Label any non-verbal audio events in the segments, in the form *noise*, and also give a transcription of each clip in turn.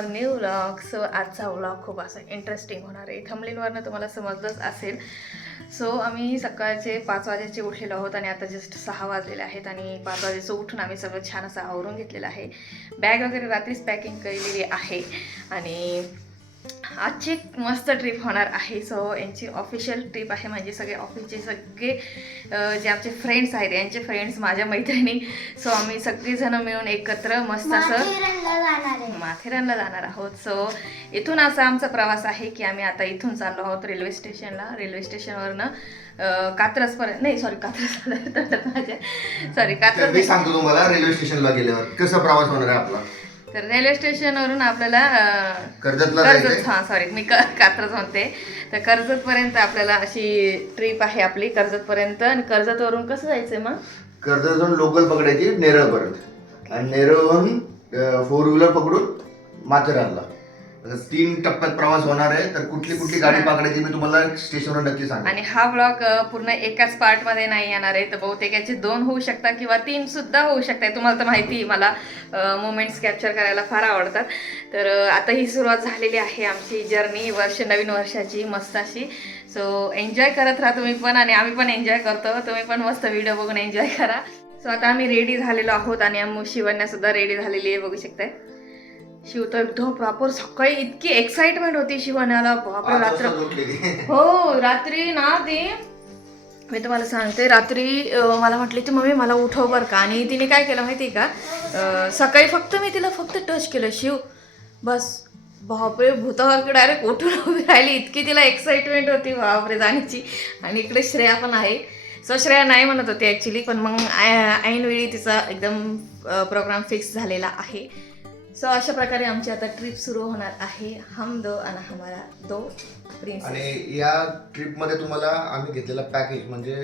Our new vlog so आजचा vlog खूप असा इंटरेस्टिंग होणार आहे. थमलीनवरनं तुम्हाला समजलंच असेल. सो आम्ही सकाळचे पाच वाजेचे उठलेलो आहोत आणि आता जस्ट सहा वाजलेले आहेत आणि पाच वाजेचं उठून आम्ही सगळं छान असं आवरून घेतलेलं आहे. बॅग वगैरे रात्रीच पॅकिंग केलेली आहे. आणि आजची एक मस्त ट्रिप होणार आहे. सो यांची ऑफिशियल ट्रिप आहे म्हणजे सगळे ऑफिसचे सगळे जे आमचे फ्रेंड्स आहेत यांचे फ्रेंड्स माझ्या मैत्रिणी. सो आम्ही सगळीजणं मिळून एकत्र मस्त असं माथेरानला जाणार आहोत. सो इथून असा आमचा प्रवास आहे की आम्ही आता इथून चाललो आहोत रेल्वे स्टेशनला रेल्वे स्टेशनवरनं कात्रजपर्यंत नाही सॉरी कात्रज *laughs* माझ्या सॉरी कात्रज नाही. सांगतो तुम्हाला रेल्वे स्टेशनला गेल्यावर कसा प्रवास होणार आहे आपला? तर रेल्वे स्टेशनवरून आपल्याला कर्जत हां सॉरी मी कात्रज म्हणते. तर कर्जतपर्यंत आपल्याला अशी ट्रिप आहे आपली कर्जतपर्यंत. आणि कर्जतवरून कसं जायचंय मग? कर्जतहून लोकल पकडायची नेरळ पर्यंत आणि नेरळहून फोर व्हीलर पकडून माथेरानला. तीन टप्प्यात प्रवास होणार आहे तर कुठली कुठली गाडी पकडायची मी तुम्हाला स्टेशनवर नक्की सांगेन. आणि हा ब्लॉग पूर्ण एकाच पार्टमध्ये नाही येणार आहे तर बहुतेक याचे दोन होऊ शकतात किंवा तीन सुद्धा होऊ शकतात. तुम्हाला तर माहिती मला मोमेंट्स कॅप्चर करायला फार आवडतात. तर आता ही सुरुवात झालेली आहे आमची जर्नी वर्ष नवीन वर्षाची मस्त अशी सो एन्जॉय करत राहा तुम्ही पण आणि आम्ही पण एन्जॉय करतो. तुम्ही पण मस्त व्हिडिओ बघून एन्जॉय करा. सो आता आम्ही रेडी झालेलो आहोत आणि शिवण्या सुद्धा रेडी झालेली आहे बघू शकताय. शिव तर एकदम प्रॉपर सकाळी इतकी एक्साइटमेंट होती शिवण्याला बापरे रात्र. हो रात्री ना ती मी तुम्हाला सांगते रात्री मला म्हटली की मम्मी मला उठव बरं का. आणि तिने काय केलं माहिती का? सकाळी फक्त मी तिला फक्त टच केलं शिव बस बापरे भूतावरकडे डायरेक्ट उठून उभी राहिली. इतकी तिला एक्साइटमेंट होती बापरे जाण्याची. आणि इकडे श्रेया पण आहे. सो श्रेया नाही म्हणत होती ॲक्च्युली पण मग ऐनवेळी तिचा एकदम प्रोग्राम फिक्स झालेला आहे. सो अशा प्रकारे आमची आता ट्रिप सुरू होणार आहे. हम दो आणि हमारा दो. आणि या ट्रिपमध्ये तुम्हाला आम्ही घेतलेला पॅकेज म्हणजे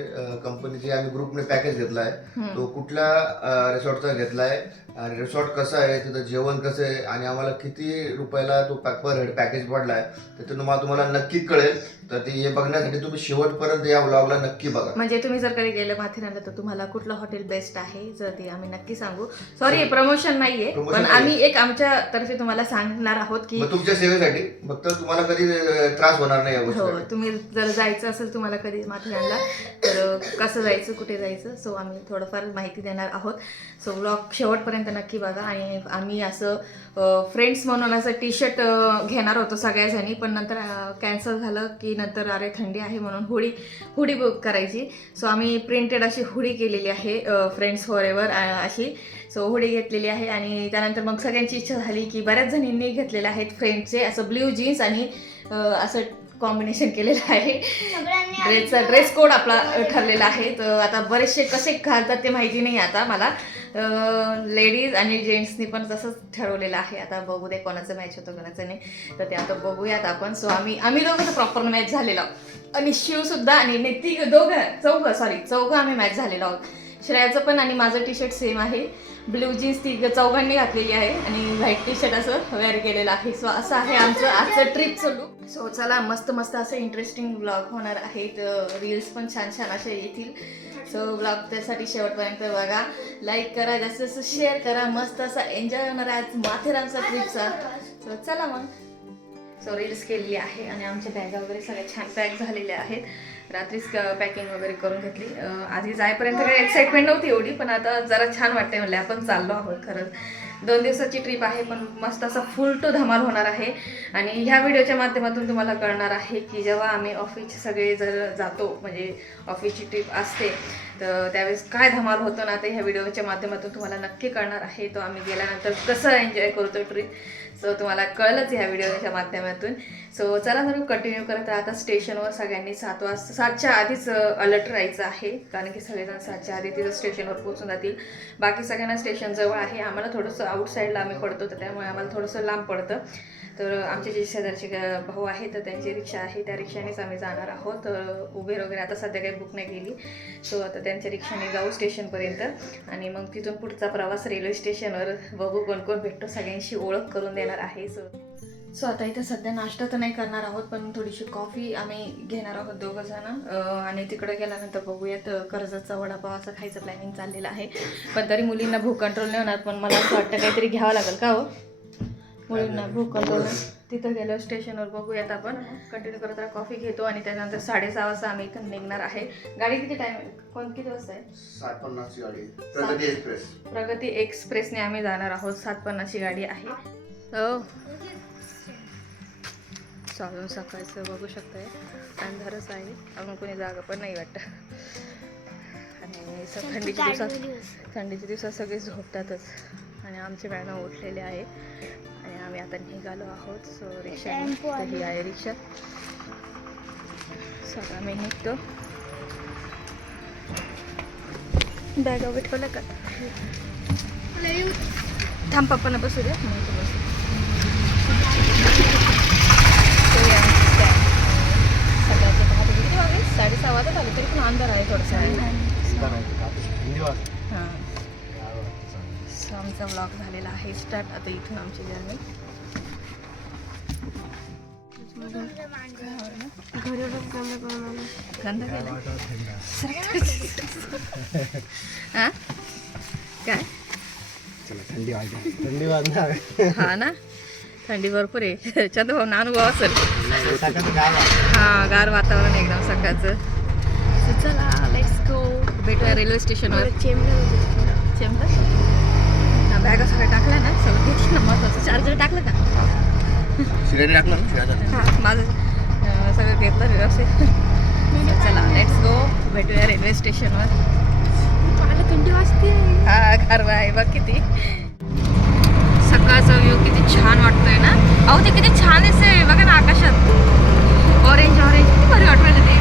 कंपनीचे आम्ही ग्रुपने पॅकेज घेतलाय हम्म. तो कुठल्या रिसॉर्टचा घेतलाय आणि रिसॉर्ट कसं आहे तिथं जेवण कसं आहे आणि आम्हाला किती रुपयाला तो पर हेड पॅकेज पडलाय तर ते तुम्हाला तुम्हाला नक्की कळेल. तर ते हे बघण्यासाठी तुम्ही शेवटपर्यंत या व्लॉगला नक्की बघा. म्हणजे तुम्ही जर कधी गेलं माथेरानला तर तुम्हाला कुठलं हॉटेल बेस्ट आहे जर ते आम्ही नक्की सांगू. सॉरी प्रमोशन नाहीये पण. आम्ही एक आमच्या तर्फे तुम्हाला सांगणार आहोत की तुमच्या सेवेसाठी फक्त तुम्हाला कधी अं, त्रास होणार नाही या हो गोष्टी तुम्ही जर जायचं असेल तुम्हाला कधी माथेरानला तर कसं जायचं कुठे जायचं सो आम्ही थोडंफार माहिती देणार आहोत. सो ब्लॉग शेवटपर्यंत नक्की बघा आणि आम्ही असं फ्रेंड्स म्हणून असं टी शर्ट घेणार होतो सगळ्याजणी पण नंतर कॅन्सल झालं की नंतर अरे थंडी आहे म्हणून हुडी हुडी बुक करायची. सो आम्ही प्रिंटेड अशी हुडी केलेली आहे फ्रेंड्स फॉर एव्हर अशी. सो हुडी घेतलेली आहे आणि त्यानंतर मग सगळ्यांची इच्छा झाली की बऱ्याच जणींनी घेतलेले आहेत फ्रेंड्सचे असं ब्ल्यू जीन्स आणि असं कॉम्बिनेशन केलेलं आहे. ड्रेसचा ड्रेस कोड आपला ठरलेला आहे. तर आता बरेचसे कसे घालतात ते माहिती नाही आता मला. लेडीज आणि जेंट्सनी पण तसंच ठरवलेलं आहे. आता बघू दे कोणाचं मॅच होतं कोणाचं नाही. तर ते आता बघूयात आपण. सो आम्ही आम्ही दोघं प्रॉपर मॅच झालेलो आहोत. आणि शिव सुद्धा आणि नाही ती दोघं चौघं सॉरी चौघं आम्ही मॅच झालेलो आहोत. श्रेयाचं पण आणि माझं टी शर्ट सेम आहे. ब्ल्यू जीन्स ती चौघांनी घातलेली आहे. आणि व्हाईट टी शर्ट असं वेअर केलेलं आहे. सो असं आहे आमचं आजचं ट्रिपचं लुक सो चला मस्त मस्त असं इंटरेस्टिंग ब्लॉग होणार आहेत. रील्स पण छान छान असे येतील. सो ब्लॉग त्यासाठी शेवटपर्यंत बघा. लाईक करा जास्त जास्त शेअर करा. मस्त असा एन्जॉय होणार आहे आज माथेरानचा ट्रिपचा सो चला मग. सो रील्स केलेली आहे आणि आमच्या बॅगा वगैरे सगळ्या छान पॅक झालेल्या आहेत. रात्रीच पॅकिंग वगैरे करून घेतली. आधी जायपर्यंत काही एक्साइटमेंट नव्हती एवढी पण आता जरा छान वाटते म्हणले आपण चाललो आहोत खरंच. दोन दिवसाची ट्रिप आहे पण मस्त असा फुल टू धमाल होणार आहे. आणि ह्या व्हिडिओच्या माध्यमातून तुम्हाला कळणार आहे की जेव्हा आम्ही ऑफिसचे सगळे जर जातो म्हणजे ऑफिसची ट्रिप असते तर त्यावेळेस काय धमाल होतो ना ते ह्या व्हिडिओच्या माध्यमातून तुम्हाला नक्की कळणार आहे. तो आम्ही गेल्यानंतर कसं एन्जॉय करतो ट्रिप सो तुम्हाला कळलंच ह्या व्हिडिओच्या माध्यमातून. सो चला तर कंटिन्यू करत आता स्टेशनवर सगळ्यांनी सात वाजता सातच्या आधीच अलर्ट राहायचं आहे. कारण की सगळेजण सातच्या आधी तिथं स्टेशनवर पोहोचून जातील. बाकी सगळ्यांना स्टेशन जवळ आहे. आम्हाला थोडंसं आउटसाईडला आम्ही पडतो तर त्यामुळे आम्हाला थोडंसं लांब पडतं. तर आमचे जे शेजारचे भाऊ आहेत तर त्यांची रिक्षा आहे. त्या रिक्षानेच आम्ही जाणार आहोत. तर उबेर वगैरे आता सध्या काही बुक नाही केली. सो आता त्यांच्या रिक्षाने जाऊ स्टेशनपर्यंत आणि मग तिथून पुढचा प्रवास रेल्वे स्टेशनवर बघू कोण कोण भेटतो. सगळ्यांशी ओळख करून देणार आहे. सो सो आता इथं सध्या नाश्ता तर नाही करणार आहोत पण थोडीशी कॉफी आम्ही घेणार आहोत दोघं जण. आणि तिकडे गेल्यानंतर बघूयात कर्जाचा वडापाव असं खायचं प्लॅनिंग चाललेलं आहे. पण तरी मुलींना भूक कंट्रोल नाही होणार पण मला असं वाटतं काहीतरी घ्यावं लागेल का हो? मुलींना भूक तिथं गेलो स्टेशनवर बघूयात आपण. कंटिन्यू करत राहा. कॉफी घेतो आणि त्यानंतर साडेसहा वाजता आम्ही इथून निघणार आहे. गाडी किती टाइम कोण किती वाजता आहे? सात पन्नासची गाडी प्रगती एक्सप्रेस. प्रगती एक्सप्रेसने आम्ही जाणार आहोत. सात पन्नासची गाडी आहे. हो. चालून सकाळचं बघू शकताय. अंधारच आहे. अजून कोणी जागा पण नाही वाटतं. आणि स- थंडीच्या दिवसात थंडीच्या दिवसात सगळे झोपतातच. आणि आमचे मॅडम उठलेले आहे. आम्ही आता निघालो आहोत. सो रिक्षा. ही आहे रिक्षा. सो आम्ही निघतो. बॅगा भेटवल्या का? थांब पप्पांना बसू द्या. मग इथं बसू. पहाटे किती वाजले साडेसहा वाजत आले तरी पण अंधार आहे थोडंसं. हां. आमचा ब्लॉग झालेला आहे. स्टार्ट आता इथून आमची जर्नी गंध केला. हां काय थंडी वाजते थंडी वाजणार हा ना? थंडी भरपूर आहे. चंद्रभाऊ नानू असेल. सकाळचं गाव हा गार वातावरण एकदम सकाळचं. चला लेट्स गो भेटूया रेल्वे स्टेशनवर चेंबर हा बॅगा सगळ्या टाकल्या ना सगळं घेतलं ना महत्वाचं. चार्जर टाकलं का? शिराने टाकलं ना हा माझं अं, सगळं घेतलं व्यवस्थित. चला लेट्स गो भेटूया रेल्वे स्टेशनवर मला थंडी वाजते. हा गारवा आहे बघ किती. सकाळचा व्ह्यू किती छान वाटतोय ना. अहो ते किती छान दिसतंय. बघा ना आकाशात. ऑरेंज ऑरेंज किती भारी वाटवायला ते.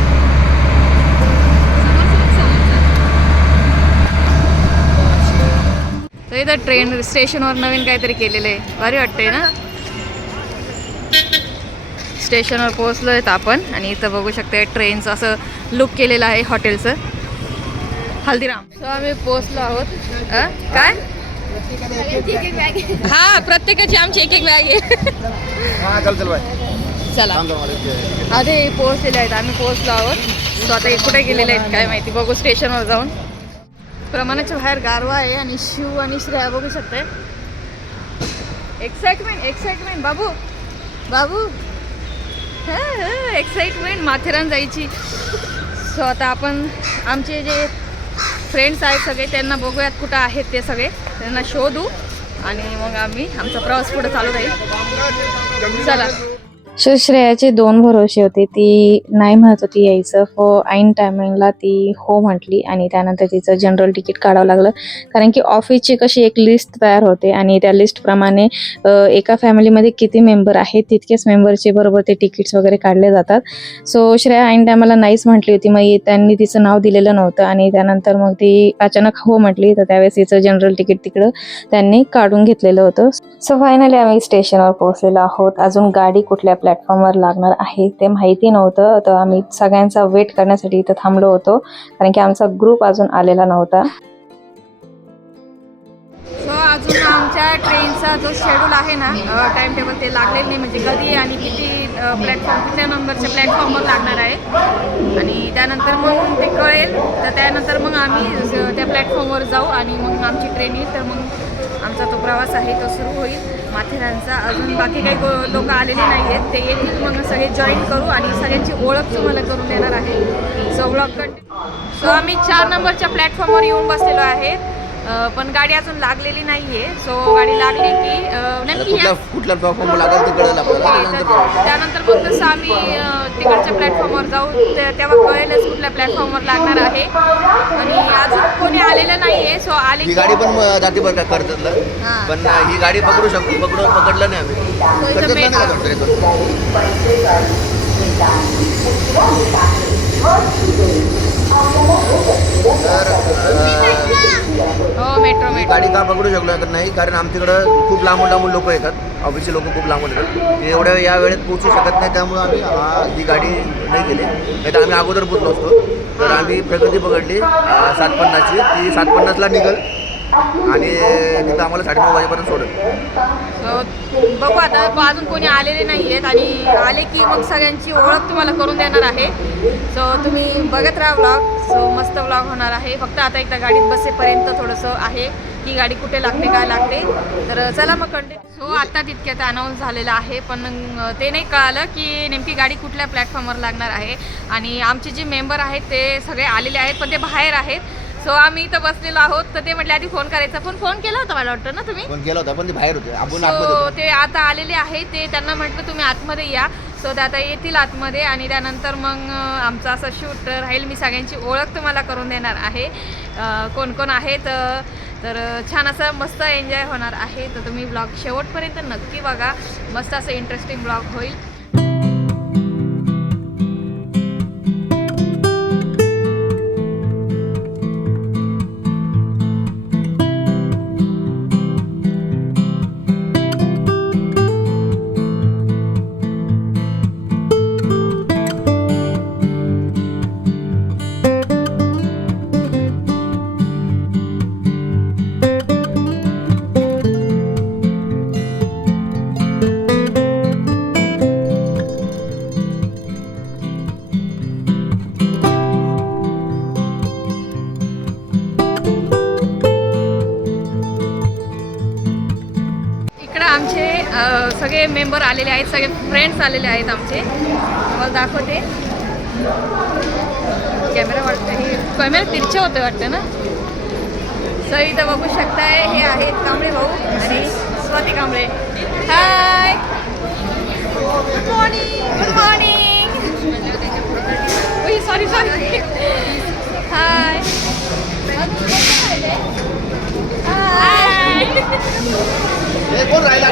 तर इथं ट्रेन स्टेशनवर नवीन काहीतरी केलेलं आहे. भारी वाटतंय ना? स्टेशनवर पोहोचलो आहेत आपण आणि इथं बघू शकते ट्रेनचं असं लुक केलेलं आहे हॉटेलचं हल्दीराम. सो आम्ही पोहोचलो आहोत. काय? हा प्रत्येकाची आमची एक एक बॅग आहे. चला. अरे पोहोचलेले आहेत. आम्ही पोहोचलो आहोत. सो आता कुठे गेलेले आहेत काय माहिती? बघू स्टेशनवर जाऊन. प्रमाणाच्या बाहेर गारवा आहे आणि शिव आणि श्रेया बघू शकते एक्साइटमेंट एक्साइटमेंट बाबू बाबू. एक्साइटमेंट माथेरान जायची. सो आता आपण आमचे जे फ्रेंड्स आहेत सगळे त्यांना बघूयात कुठं आहेत ते सगळे. त्यांना शोधू आणि मग आम्ही आमचा प्रवास पुढे चालू राहील. चला. सो श्रेयाचे दोन भरोसे होते. ती नाही म्हणत होती यायचं. फो ऐन टायमिंगला ती हो म्हटली आणि त्यानंतर तिचं जनरल तिकीट काढावं लागलं. कारण की ऑफिसची कशी एक लिस्ट तयार होते आणि त्या लिस्टप्रमाणे एका फॅमिलीमध्ये किती मेंबर आहेत तितकेच मेंबरचे बरोबर ते तिकीट्स वगैरे काढले जातात. सो श्रेया ऐन टायमाला नाहीच म्हटली होती. मग त्यांनी तिचं नाव दिलेलं नव्हतं आणि त्यानंतर मग ती अचानक हो म्हटली. तर त्यावेळेस तिचं जनरल तिकीट तिकडं त्यांनी काढून घेतलेलं होतं. सो फायनली आम्ही स्टेशनवर पोहोचलेलो आहोत. अजून गाडी कुठल्या प्लॅटफॉर्मवर लागणार आहे ते माहिती नव्हतं. तर आम्ही सगळ्यांचा वेट करण्यासाठी इथं थांबलो होतो कारण की आमचा ग्रुप अजून आलेला नव्हता. सो अजून आमच्या ट्रेनचा जो शेड्यूल आहे ना टाइम टेबल ते लागलेलं नाही. म्हणजे कधी आणि किती प्लॅटफॉर्म कुठल्या नंबरच्या प्लॅटफॉर्मवर लागणार आहे. आणि त्यानंतर मग ते कळेल. तर त्यानंतर मग आम्ही त्या प्लॅटफॉर्मवर जाऊ आणि मग आमची ट्रेन येईल तर मग आमचा तो प्रवास आहे तो सुरू होईल. माथेरानचा अजून बाकी काही लोक आलेले नाही आहेत ते येतील मग सगळे जॉईन करू आणि सगळ्यांची ओळख तुम्हाला करून देणार आहे. सो ब्लॉग सो आम्ही चार नंबरच्या प्लॅटफॉर्मवर येऊन बसलेलो आहे पण गाडी अजून लागलेली नाहीये. सो गाडी लागली की नक्की या कुठल्या प्लॅटफॉर्म लागेल ते कळेल आपल्याला ओके, तर त्यानंतर मग तसं आम्ही अं, तिकडच्या प्लॅटफॉर्मवर जाऊ. ते- तेव्हा कळेलच कुठल्या प्लॅटफॉर्मवर लागणार आहे. आणि अजून कोणी आलेलं नाहीये सो आले ही की गाडी पण अं, जाते बरं का कर्जतला हां. पण अं, ही गाडी पकडू शकतो पकडू पकडलं नाही आम्ही. इथं कर्जतला नाही. जातो. तर अं, हो मेट्रो पकडू शकलो तर नाही कारण आमच्याकडं खूप लांबून लांबून लोक येतात. ऑफिसचे लोक खूप लांबून येतात. ते एवढ्या या वेळेत पोहोचू शकत नाही त्यामुळे आम्ही हा गाडी नाही गेली. नाही तर आम्ही अगोदर पोचलो असतो. तर आम्ही प्रगती पकडली सातपन्नाची सात पन्नासची ती सात पन्नासला निघल आणि तिथं आम्हाला साडेनऊ वाजेपर्यंत सोडेल. बघू आता अजून कोणी आलेले नाही आहेत आणि आले की मग सगळ्यांची ओळख तुम्हाला करून देणार आहे. सो तुम्ही बघत राहा ब्लॉग सो मस्त ब्लॉग होणार आहे. फक्त आता एकदा गाडीत बसेपर्यंत थोडंसं आहे. नक्की गाडी कुठे लागते काय लागते. तर चला मग कंटिन्यू सो आता तितक्यात अनाऊन्स झालेलं आहे पण ते नाही कळालं की नेमकी गाडी कुठल्या प्लॅटफॉर्मवर लागणार आहे. आणि आमचे जे मेंबर आहेत ते सगळे आलेले आहेत पण ते बाहेर आहेत. सो आम्ही इथं बसलेलो आहोत तर ते म्हटले आधी फोन करायचा. पण फोन केला होता मला वाटतं ना तुम्ही? होता पण ते बाहेर होते आपण सो ते आता आलेले आहे ते त्यांना म्हटलं तुम्ही आतमध्ये या. सो ते आता येतील आतमध्ये आणि त्यानंतर मग अं, आमचं असं शूट राहील. मी सगळ्यांची ओळख तुम्हाला करून देणार आहे. अं, कोण कोण आहेत अं, तर छान असा मस्त एन्जॉय होणार आहे. तर तुम्ही ब्लॉग शेवटपर्यंत नक्की बघा. मस्त असं इंटरेस्टिंग ब्लॉग होईल. सगळे मेंबर आलेले आहेत सगळे फ्रेंड्स आलेले आहेत आमचे. मला दाखवते. कॅमेरा वाटतं हे कॅमेरा तिरचे होते वाटतं ना? सर इथं बघू शकताय हे आहेत कांबळे भाऊ आणि Swati Kamble. Hi good morning good morning sorry sorry hi कोण राहिला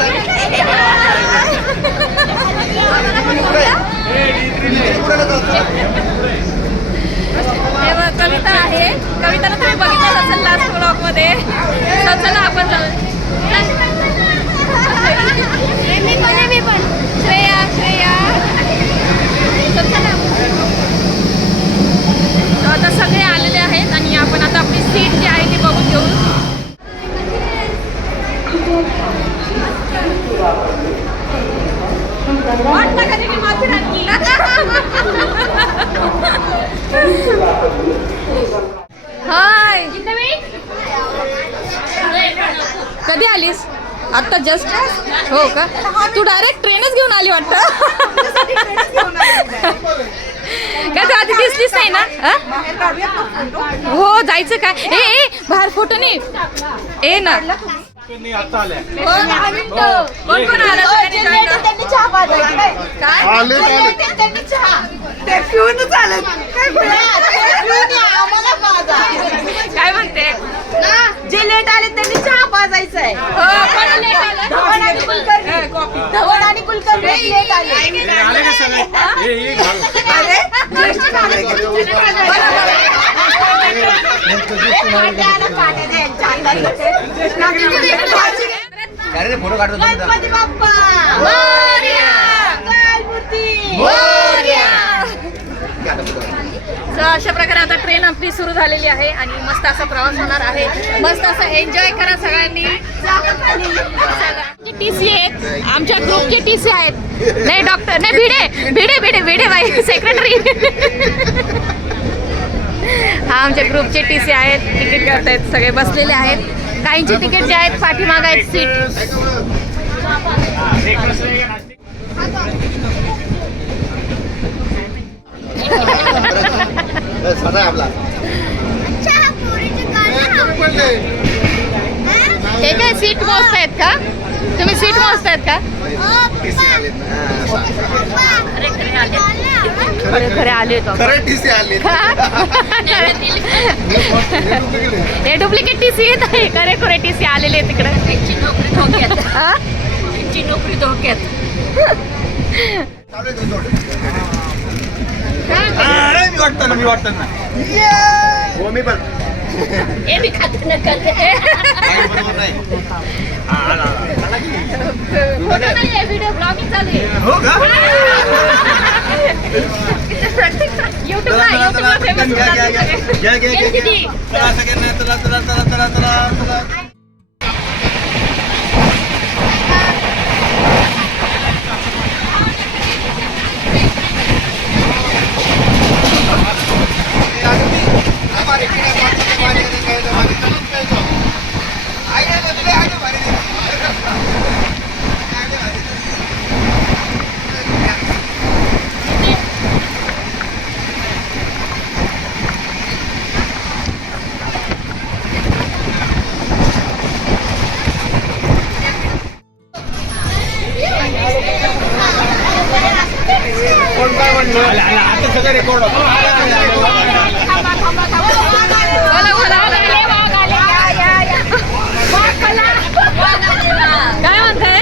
कविता आहे. कविताला तुम्ही बघितलं असेल लास्ट ब्लॉगमध्ये. तर चला आपण मी पण. श्रेया श्रेया. तर चला. तर आता सगळे आलेले आहेत आणि आपण आता आपली सीट जी आहे ती बघून घेऊ वाटलं का तिने माथी घातली? हाय कधी आलीस आत्ता जस्ट हो का? तू डायरेक्ट ट्रेनच घेऊन आली वाटतं? का तू आधी दिसलीस नाही ना? हा? जायचं काय? ए ए बाहेर फोटो नाही ए ना. कोण? कोण आलं? सगळ्यांनी join करा. काय काय म्हणते? जे लेट आले त्यांनी चहा पाजायचंय. हो कोण late आलं? धवण आणि कुलकर्णी? लेट आले नागरिक. बरं, बरं. पाट्याला पाट्या द्यायच्या. ज्येष्ठ नागरिक. काय रे फोटो काढतो तुम्ही गणपती बाप्पा So, अशा प्रकारे आता ट्रेन आपली सुरू झालेली आहे आणि मस्त असा प्रवास होणार आहे. मस्त असं एन्जॉय करा सगळ्यांनी. टी सी आहेत. आमच्या ग्रुपचे टी सी आहेत. नाही डॉक्टर नाही भिडे भिडे भिडे भिडे बाई सेक्रेटरी हा आमच्या ग्रुपचे टी सी आहेत. तिकीट करतायत सगळे बसलेले आहेत. काहींची तिकीट जे आहेत पाठीमाग आहेत सीट आहे आपला. हे काय सीट मोजतायत का? तुम्ही सीट मोजतायत का. खरे खरे आले तो आली हे. डुप्लिकेट टी सी येत आहे खरे खरे टी सी आलेले आहे तिकडे. नोकरी धोक्यात. नोकरी धोक्यात. हो मी पण. हे मी खाते न खाते फोटो नाही. व्हिडिओ ब्लॉगिंग चालू आहे. हो का? युट्यूबला युट्यूबला फेमस घ्या, घ्या, घ्या, घ्या. किती चला सगळ्यांना चला चला चला चला चला चला बोला, बोला, बोला. काय म्हणताय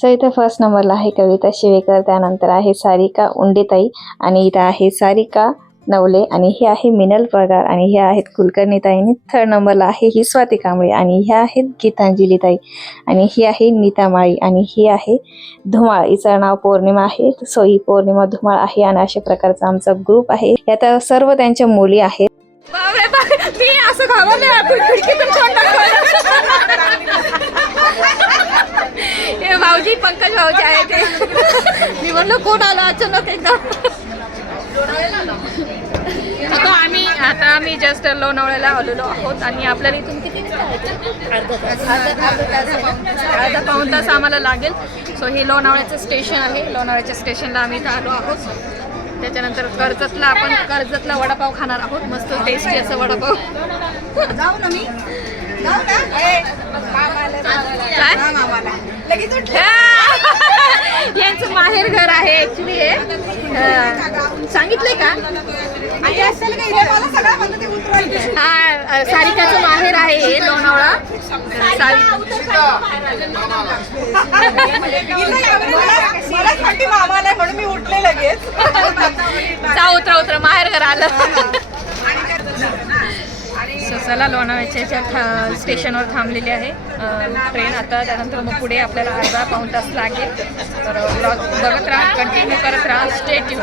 सो इथं फर्स्ट नंबरला आहे कविता शिवेकर त्यानंतर आहे सारिका उंडेताई आणि इथं आहे सारिका नवले आणि हे आहे मिनल पगार आणि हे आहेत कुलकर्णी थर्ड नंबरला आहे ही स्वाती कांबळे आणि ह्या आहेत गीतांजली ताई आणि ही आहे नीता माळी आणि ही आहे धुमाळ. हिचं नाव पौर्णिमा आहे. सो ही पौर्णिमा धुमाळ आहे आणि अशा प्रकारचा आमचा ग्रुप आहे. यात सर्व त्यांच्या मुली आहेत. असं हे भाऊजी पंकज भाऊजी आहे ते. मी म्हणलं कोण आलं अचानक एकदम आता आम्ही आता आम्ही जस्ट लोणावळ्याला आलेलो आहोत आणि आपल्याला इथून किती अर्धा पाऊण तास आम्हाला लागेल. सो हे लोणावळ्याचं स्टेशन आहे. लोणावळ्याच्या स्टेशनला आम्ही इथं आलो आहोत. त्याच्यानंतर कर्जतला आपण कर्जतला वडापाव खाणार आहोत. मस्त टेस्टी असं वडापाव. जाऊ ना मी. यांचं माहेर घर आहे ऍक्च्युली हे. सांगितलंय का? हा सारिकाचं माहेर आहे हे लोणावळा. म्हणून मी उठले लगेच. जा उतरा उतरा. माहेर घर आलं. चला लोणावळ्याच्या था- स्टेशनवर थांबलेली आहे. ट्रेन आता त्यानंतर मग पुढे आपल्याला अर्धा पाऊण तास लागेल. तर ब्लॉग बघत राहा कंटिन्यू करत राहा. स्टेट यू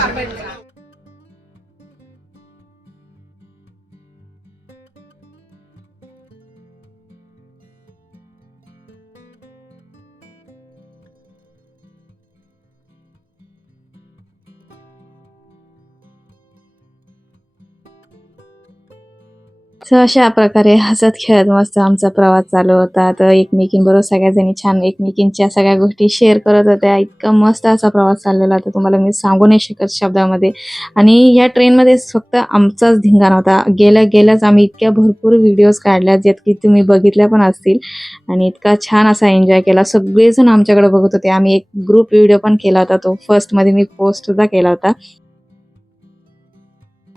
सो अशा प्रकारे हसत खेळत मस्त आमचा प्रवास चालू होता. तर एकमेकींबरोबर सगळ्याजणी छान एकमेकींच्या सगळ्या गोष्टी शेअर करत होत्या. इतका मस्त असा प्रवास चाललेला होता. तुम्हाला मी सांगू नाही शकत शब्दामध्ये. आणि या ट्रेनमध्ये फक्त आमचाच धिंगाणा होता. गेल्या गेल्याच आम्ही इतक्या भरपूर व्हिडिओज काढल्या ज्यात की तुम्ही बघितल्या पण असतील. आणि इतका छान असा एन्जॉय केला. सगळेजण आमच्याकडे बघत होते. आम्ही एक ग्रुप व्हिडिओ पण केला होता. तो फर्स्टमध्ये मी पोस्ट सुद्धा केला होता.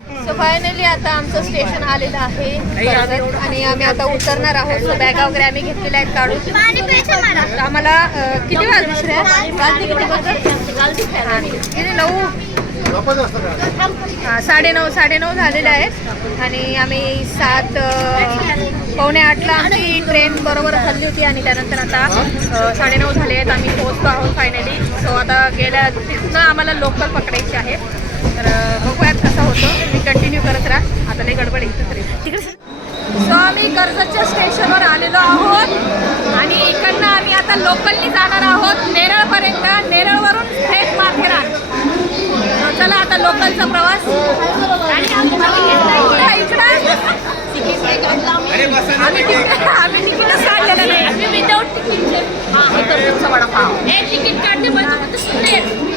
सो फायनली आता आमचं स्टेशन आलेलं आहे. आणि आम्ही आता उतरणार आहोत. सो बॅगा वगैरे आम्ही घेतलेल्या आहेत काढून. आम्हाला किती वाजले वाजले किती किती? नऊ? साडेनऊ साडेनऊ झालेले आहेत. आणि आम्ही सात पावणे आठला आमची ट्रेन बरोबर झाली होती आणि त्यानंतर आता साडेनऊ झाले आहेत. आम्ही पोहोचतो आहोत फायनली सो आता गेल्या तिथनं आम्हाला लोकल पकडायची आहे. तर बघूया. होतं. मी कंटिन्यू करत राहा. आता लई गडबड इथं तरी. तिकडे सो आम्ही कर्जतच्या स्टेशनवर आलेलो आहोत. आणि इकडनं आम्ही आता लोकलनी जाणार आहोत. नेरळपर्यंत. नेरळवरून थेट माथेरान. चला आता लोकलचा प्रवास. आणि आम्ही इकडं- इकडं- आम्ही तिकीट आम्ही तिकीटच काढलेलं नाही. आम्ही विदाऊट तिकीट वडापाव हे तिकीट काढले पाहिजे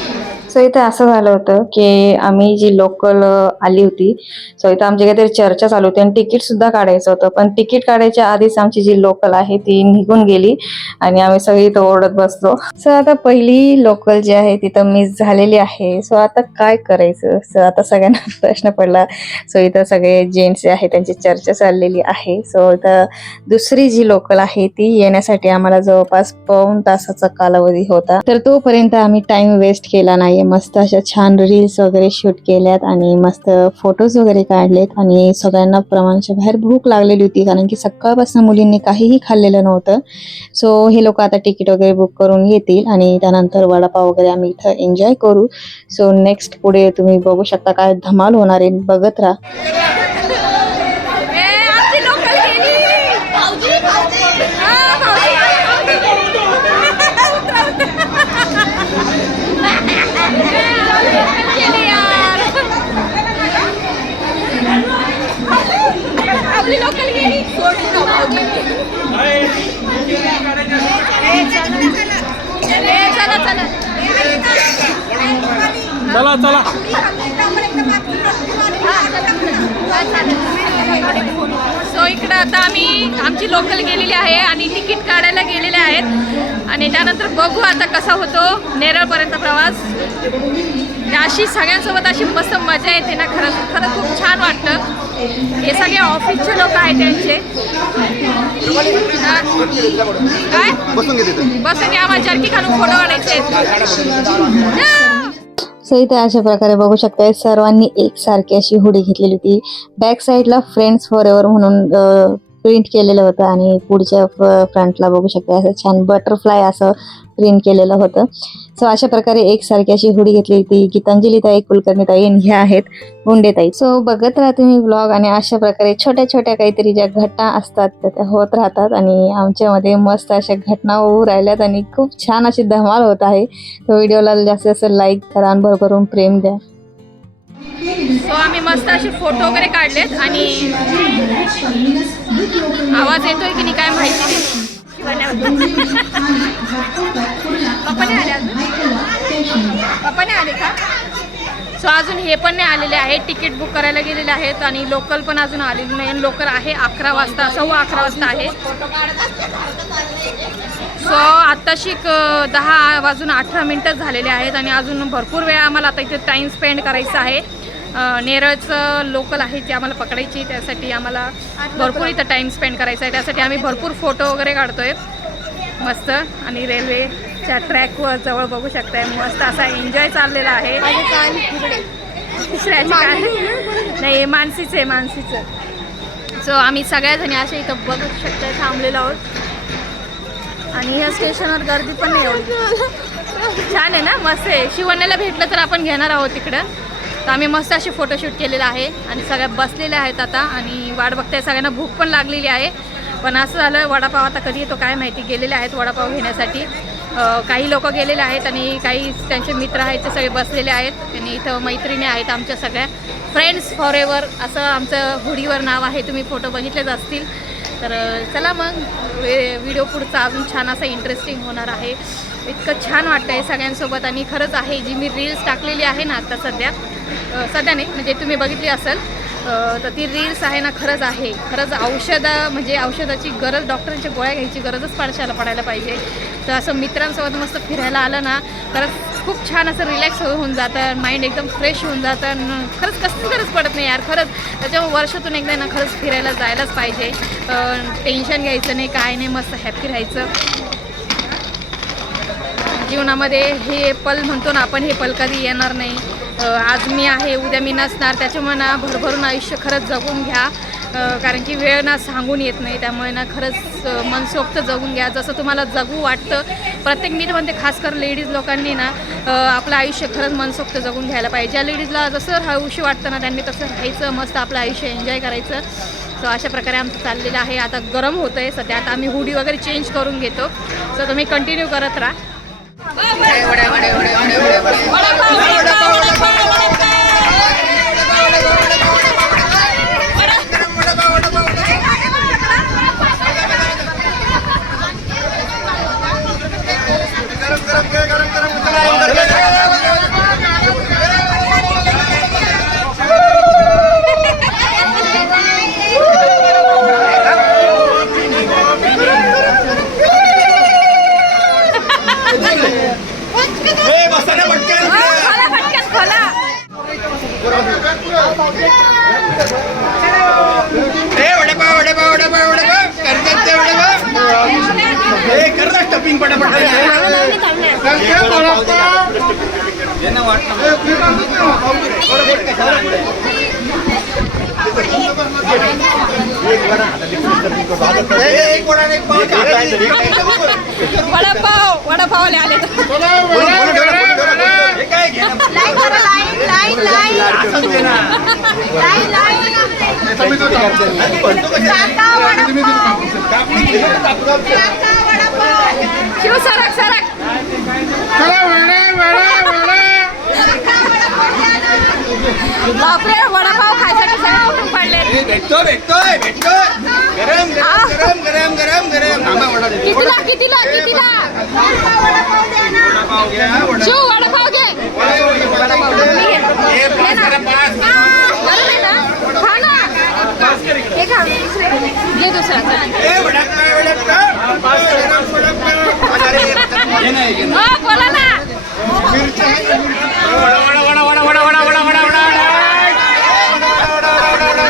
सो इथं असं झालं होतं की आम्ही जी लोकल आली होती सो इथं आमची काहीतरी चर्चा चालू होती आणि तिकीट सुद्धा काढायचं होतं. पण तिकीट काढायच्या आधीच आमची जी लोकल आहे ती निघून गेली आणि आम्ही सगळी इथं ओरडत बसलो. सो आता पहिली लोकल जी आहे तिथं मिस झालेली आहे. सो आता काय करायचं? सो आता सगळ्यांना *laughs* प्रश्न पडला. सो इथं सगळे जेंट्स जे आहे त्यांची चर्चा चाललेली आहे. सो इथं दुसरी जी लोकल आहे ती येण्यासाठी आम्हाला जवळपास पाऊण तासाचा कालावधी होता. तर तोपर्यंत आम्ही टाइम वेस्ट केला नाही मस्त अशा छान रील्स वगैरे शूट केल्यात आणि मस्त फोटोज वगैरे काढलेत. आणि सगळ्यांना प्रमाणाच्या बाहेर भूक लागलेली होती कारण की सकाळपासून मुलींनी काहीही खाल्लेलं नव्हतं. सो हे लोक आता तिकीट वगैरे बुक करून येतील आणि त्यानंतर वडापाव वगैरे आम्ही इथं एन्जॉय करू. सो नेक्स्ट पुढे तुम्ही बघू शकता काय धमाल होणार आहे. बघत राहा ए, आमची लोकल गेली हा, भाऊजी. गेली यार. आपली लोकल गेली ए, चला चला चला चला. सो इकडं आता आम्ही आमची लोकल गेलेली आहे आणि तिकीट काढायला गेलेले आहेत. आणि त्यानंतर बघू आता कसा होतो नेरळपर्यंत प्रवास. अशी सगळ्यांसोबत अशी मस्त मजा येते ना खरंच. खरंच खूप छान वाटतं. हे सगळे ऑफिसचे लोक आहेत त्यांचे. हा. काय? बसून घेते बसून घ्या आम्हाला जर्की घालून फोटो काढायचे आहेत. सो इथे अशा प्रकारे बघू शकताय सर्वांनी एकसारखी अशी हुडी घेतलेली होती. बॅक साईडला फ्रेंड्स फॉर एव्हर म्हणून प्रिंट केलेलं होतं आणि पुढच्या फ्रंटला बघू शकता असं छान बटरफ्लाय असं प्रिंट केलेलं होतं. सो अशा प्रकारे एकसारखी अशी हुडी घेतली होती. गीतांजली ताई कुलकर्णी ताई ह्या आहेत गुंडे ताई सो बघत राहा तुम्ही ब्लॉग आणि अशा प्रकारे छोट्या छोट्या काहीतरी ज्या घटना असतात त्या त्या होत राहतात आणि आमच्यामध्ये मस्त अशा घटना होऊ राहिल्यात आणि खूप छान अशी धमाल होत आहे. तो व्हिडिओला जास्तीत जास्त लाईक करा आणि भरभरून प्रेम द्या. सो आम्ही मस्त असे फोटो वगैरे काढलेत आणि आवाज येतोय की नाही काय माहिती पप्पा नाही आले पप्पा नाही आले का? सो अजून हे पण नाही आलेले आहेत. तिकीट बुक करायला गेलेले आहेत आणि लोकल पण अजून आलेली नाही. लोकल आहे अकरा वाजता सव्वा अकरा वाजता आहे. सो आत्ताशी क- दहा वाजून अठरा मिनटं झालेले आहेत आणि अजून भरपूर वेळ आम्हाला आता इथे टाईम स्पेंड करायचा आहे. नेरळचं लोकल आहे ते आम्हाला पकडायची त्यासाठी आम्हाला भरपूर इथं टाईम स्पेंड करायचा आहे. त्यासाठी आम्ही भरपूर फोटो वगैरे काढतोय. मस्त. आणि रेल्वेच्या ट्रॅकवर जवळ बघू शकताय. मस्त असा एन्जॉय चाललेला आहे. नाही मानसीचं आहे मानसीचं. सो आम्ही सगळ्याजणी असे इथं बघू शकताय थांबलेलो आहोत. आणि ह्या स्टेशनवर गर्दी पण नाही एवढी. छान आहे ना मस्त आहे. शिवण्याला भेटलं तर आपण घेणार आहोत तिकडं. तर आम्ही मस्त असे फोटोशूट केलेलं आहे आणि सगळ्या बसलेल्या आहेत आता आणि वाट बघताय सगळ्यांना भूक पण लागलेली आहे. पण असं झालं वडापाव आता कधी येतो काय माहिती गेलेले आहेत वडापाव घेण्यासाठी. काही लोक गेलेले आहेत आणि काही त्यांचे मित्र आहेत ते सगळे बसलेले आहेत. आणि इथं मैत्रिणी आहेत आमच्या सगळ्या. फ्रेंड्स फॉर असं आमचं हुडीवर नाव आहे. तुम्ही फोटो बघितलेच असतील. तर चला मग. व्हिडिओ पुढचा अजून छान असा इंटरेस्टिंग होणार आहे. इतकं छान वाटतं आहे सगळ्यांसोबत आणि खरंच आहे जी मी रील्स टाकलेली आहे ना आता सध्या. सध्या नाही म्हणजे तुम्ही बघितली असेल. तर ती रील्स आहे ना खरंच आहे. खरंच औषधं म्हणजे औषधाची गरज डॉक्टरांच्या गोळ्या घ्यायची गरजच पाडशाला पडायला पाहिजे. तर असं मित्रांसोबत मस्त फिरायला आलं ना खरंच खूप छान असं रिलॅक्स हो- होऊन जातं माइंड एकदम फ्रेश होऊन जातं खरंच कसलीच गरज पडत नाही यार खरंच. त्याच्यामुळे वर्षातून एकदा ना खरंच फिरायला जायलाच पाहिजे. टेन्शन घ्यायचं नाही काय नाही मस्त हॅपी राहायचं. जीवनामध्ये हे पल म्हणतो ना आपण हे पल कधी येणार नाही. आज मी आहे उद्या मी नसणार त्याच्यामुळे ना भरभरून आयुष्य खरंच जगून घ्या. कारण की वेळ ना सांगून येत नाही त्यामुळे ना खरंच मनसोक्त जगून घ्या. जसं तुम्हाला जगू वाटतं प्रत्येक मी तर म्हणते खास कर लेडीज लोकांनी ना आपलं आयुष्य खरंच मनसोक्त जगून घ्यायला पाहिजे. ज्या लेडीजला जसं राहूशी वाटतं ना त्यांनी तसं राहायचं मस्त आपलं आयुष्य एन्जॉय करायचं. सो अशा प्रकारे आमचं चाललेलं आहे. आता गरम होतं आहे सध्या आता आम्ही हुडी वगैरे चेंज करून घेतो. सो तुम्ही कंटिन्यू करत राहा. गरम गरम गरम गरम वडापाव वडापावले आले लाईन करा line line line line line काका वडापाव वडापाव शिव सरक सरक बापरे वडापाव खायसाठी भेटतो भेटतोय भेटतोय गरम आ. गरम गरम गरम गरम थांबा वडा दे. कितीला कितीला कितीला? वडापाव वडापाव घ्या वडा शिव वडापाव घे. वडापाव घे. हे पाच करा पाच गरम आहे ना? खा ना. दुसरा चल. ए वडापाव वडापाव. गरम वडापाव. अरे हे नाही हे नाही. हो, बोला ना. वडा वडा वडा वडा वडा वडा वडा वडा वडा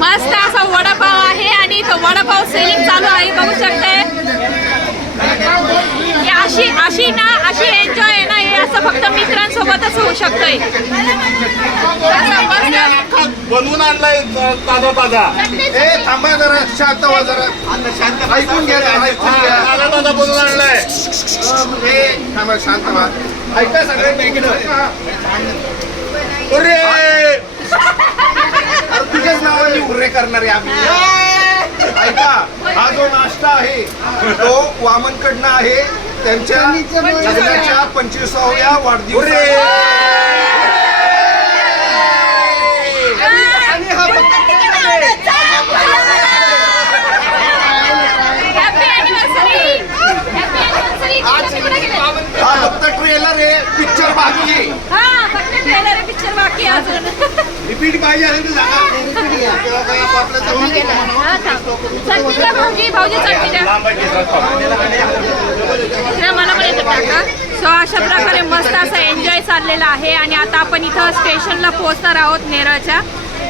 मस्त असा वडापाव आहे आणि तो वडापाव सेलिंग चालू आहे बघू शकते. ही अशी अशी ना अशी एन्जॉय आहे ना हे असं फक्त मित्रांसोबतच होऊ शकतंय. बनवून आणलाय ताजा ताजा. ए थांबा जरा शांत व्हा जरा. ऐकून घ्या ऐकून घ्या. ताजा ताजा बनवून आणलाय. ए थांबा शांत व्हा. ऐका सगळे इकडं. अरे *laughs* अरे तुझ्याच नावाने उर्रे करणारे आम्ही. *laughs* ऐका हा जो नाश्ता आहे तो वामनकडनं आहे. त्यांच्या लग्नाच्या पंचवीसाव्या वाढदिवस हॅपी अॅनिव्हर्सरी हॅपी अॅनिव्हर्सरी कुठे गेले हा फक्त ट्रेलर आहे पिक्चर बाकी आहे. हा फक्त ट्रेलर पिक्चर बाकी आहे अजून. रिपीट पाहिजे असेल तर सांगा. हा, थांब. चटणी द्या भाऊजी भाऊजी चटणी द्या इकडे मला पण इथं टाका. सो अशा प्रकारे मस्त असं एन्जॉय चाललेला आहे. आणि आता आपण इथं स्टेशनला पोहोचणार आहोत नेरळच्या.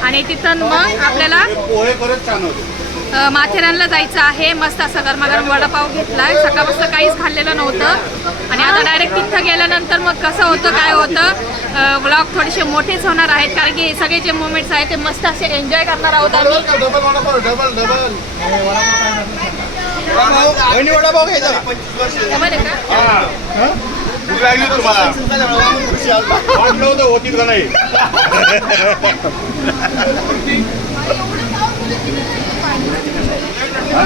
आणि तिथून मग आपल्याला पोहे खरंच छान होते. अ, माथेरानला जायचं आहे. मस्त असं गरमागरम वडापाव घेतलाय. सकाळपासून काहीच खाल्लेलं नव्हतं. आणि आता डायरेक्ट तिथं गेल्यानंतर मग कसं होतं काय होतं? ब्लॉग थोडेसे मोठेच होणार आहेत. कारण की हे सगळे जे मोमेंट्स आहेत ते मस्त असे एन्जॉय करणार आहोत आम्ही. आहे तुम्हाला. वाटलं होतं होतीच का नाही? *laughs*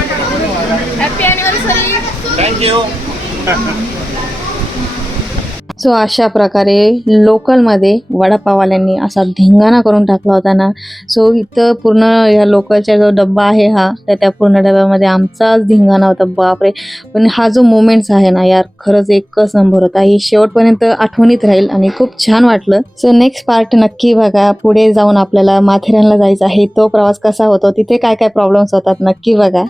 Happy anniversary. Thank you. *laughs* So अशा प्रकारे लोकलमध्ये वडापाववाल्यांनी असा धिंगाणा करून टाकला होता ना. सो इथं पूर्ण या लोकलचा जो डब्बा आहे हा तर त्या पूर्ण डब्यामध्ये आमचाच धिंगाणा होता. बापरे! पण हा जो मोमेंट्स आहे ना यार खरंच एकच नंबर होता. ही शेवटपर्यंत आठवणीत राहील आणि खूप छान वाटलं. सो नेक्स्ट पार्ट नक्की बघा. पुढे जाऊन आपल्याला माथेरानला जायचं आहे. तो प्रवास कसा होतो? तिथे काय काय प्रॉब्लेम्स होतात? नक्की बघा.